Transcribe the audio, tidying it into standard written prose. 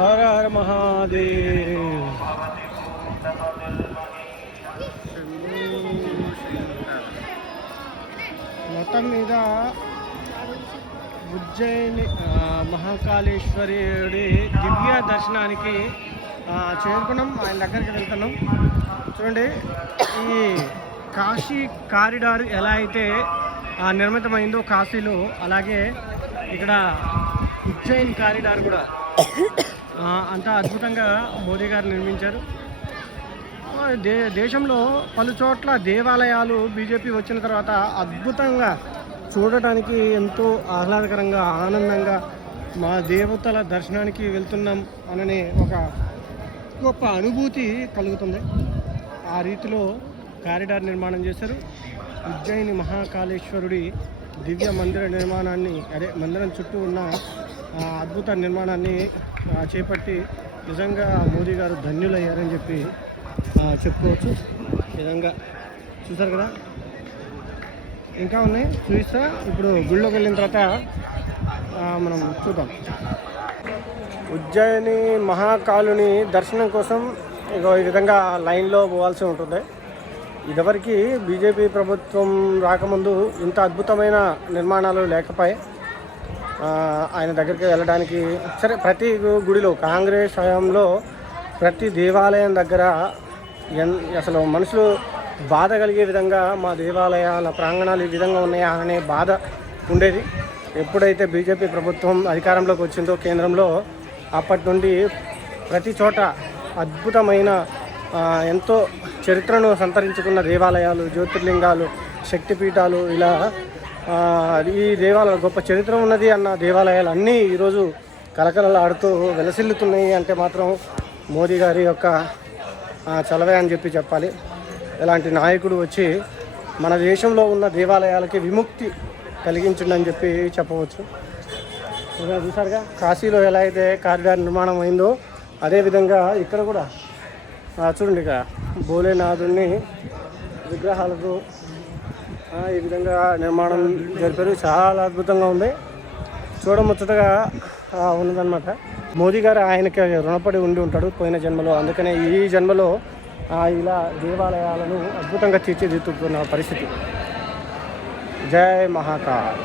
హర హర మహాదేవ్. మొత్తం మీద ఉజ్జయిని మహాకాళేశ్వరుడి దివ్య దర్శనానికి చేరుకున్నాం. ఆయన దగ్గరికి వెళ్తున్నాం. చూడండి, ఈ కాశీ కారిడార్ ఎలా అయితే నిర్మితమైందో కాశీలో, అలాగే ఇక్కడ ఉజ్జయిన్ కారిడార్ కూడా అంతా అద్భుతంగా మోదీ గారు నిర్మించారు. దేశంలో పలు చోట్ల దేవాలయాలు బీజేపీ వచ్చిన తర్వాత అద్భుతంగా చూడటానికి ఎంతో ఆహ్లాదకరంగా, ఆనందంగా మా దేవతల దర్శనానికి వెళ్తున్నాం అననే ఒక గొప్ప అనుభూతి కలుగుతుంది. ఆ రీతిలో కారిడార్ నిర్మాణం చేశారు. ఉజ్జయిని మహాకాళేశ్వరుడి దివ్య మందిర నిర్మాణాన్ని, మందిరం చుట్టూ ఉన్న అద్భుత నిర్మాణాన్ని చేపట్టి నిజంగా మోదీ గారు ధన్యులయ్యారని చెప్పి చెప్పుకోవచ్చు. విధంగా చూసారు కదా, ఇంకా ఉన్నాయి, చూపిస్తా. ఇప్పుడు గుళ్ళోకి వెళ్ళిన తర్వాత మనం చూద్దాం. ఉజ్జయిని మహాకాళుని దర్శనం కోసం ఇగో ఈ విధంగా లైన్లో పోవాల్సి ఉంటుంది. ఇదివరకు బీజేపీ ప్రభుత్వం రాకముందు ఇంత అద్భుతమైన నిర్మాణాలు లేకపోయాయి. ఆయన దగ్గరికి వెళ్ళడానికి సరే, ప్రతి గుడిలో కాంగ్రెస్ హయాంలో ప్రతి దేవాలయం దగ్గర అసలు మనుషులు బాధ కలిగే విధంగా మా దేవాలయాల ప్రాంగణాలు ఈ విధంగా ఉన్నాయా అనే బాధ ఉండేది. ఎప్పుడైతే బీజేపీ ప్రభుత్వం అధికారంలోకి వచ్చిందో కేంద్రంలో, అప్పటి నుండి ప్రతి చోట అద్భుతమైన ఎంతో చరిత్రను సంతరించుకున్న దేవాలయాలు, జ్యోతిర్లింగాలు, శక్తిపీఠాలు, ఇలా ఈ దేవాలయాలు గొప్ప చరిత్ర ఉన్నది అన్న దేవాలయాలు అన్నీ ఈరోజు కలకలలాడుతూ వెలసిల్లుతున్నాయి అంటే మాత్రం మోదీ గారి యొక్క చలవే అని చెప్పాలి. ఇలాంటి నాయకుడు వచ్చి మన దేశంలో ఉన్న దేవాలయాలకి విముక్తి కలిగించిందని చెప్పవచ్చు. చూసారుగా, కాశీలో ఎలా అయితే కారిడార్ నిర్మాణం అయిందో అదేవిధంగా ఇక్కడ కూడా చూడండి, ఇక భోలేనాథుని విగ్రహాలతో ఈ విధంగా నిర్మాణం జరిపారు. చాలా అద్భుతంగా ఉంది, చూడముచ్చటగా ఉన్నదన్నమాట. మోదీ గారు ఆయనకి రుణపడి ఉండి ఉంటాడు పోయిన జన్మలో. అందుకనే ఈ జన్మలో ఇలా దేవాలయాలను అద్భుతంగా తీర్చిదిద్దుతున్న పరిస్థితి. జై మహాకాల్.